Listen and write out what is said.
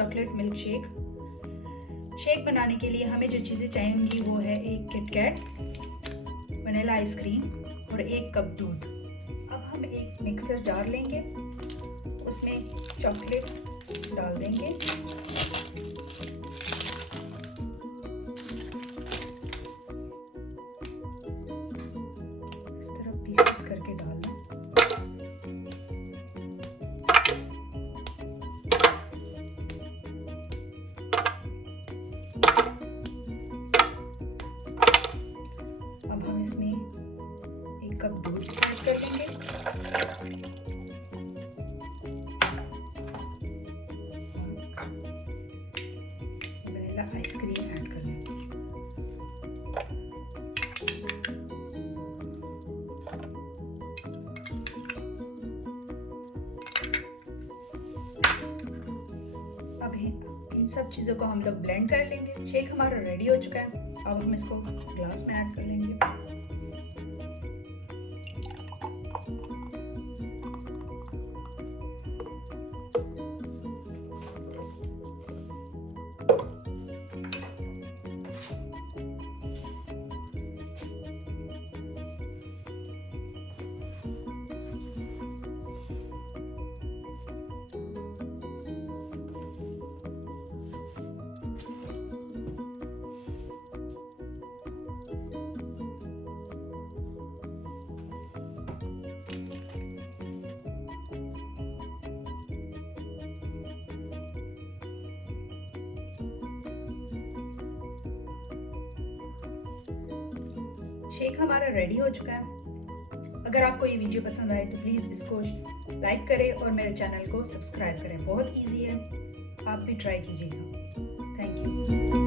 Chocolate milk shake. Shake बनाने के लिए हमें जो चीज़ें चाहिएंगी वो है एक किटकैट, वनीला आइसक्रीम और 1 कप दूध। अब हम एक मिक्सर जार लेंगे, उसमें चॉकलेट डाल देंगे, इस तरह पीसेस करके डालना। अब हम इसमें 1 कप दूध ऐड कर देंगे, वनीला आइसक्रीम ऐड कर देंगे। अब इन सब चीज़ों को हम लोग ब्लेंड कर लेंगे। शेक हमारा रेडी हो चुका है। अब हम इसको ग्लास में ऐड कर लेंगे। शेक हमारा रेडी हो चुका है। अगर आपको ये वीडियो पसंद आए तो प्लीज़ इसको लाइक करें और मेरे चैनल को सब्सक्राइब करें। बहुत इजी है, आप भी ट्राई कीजिएगा। Thank you.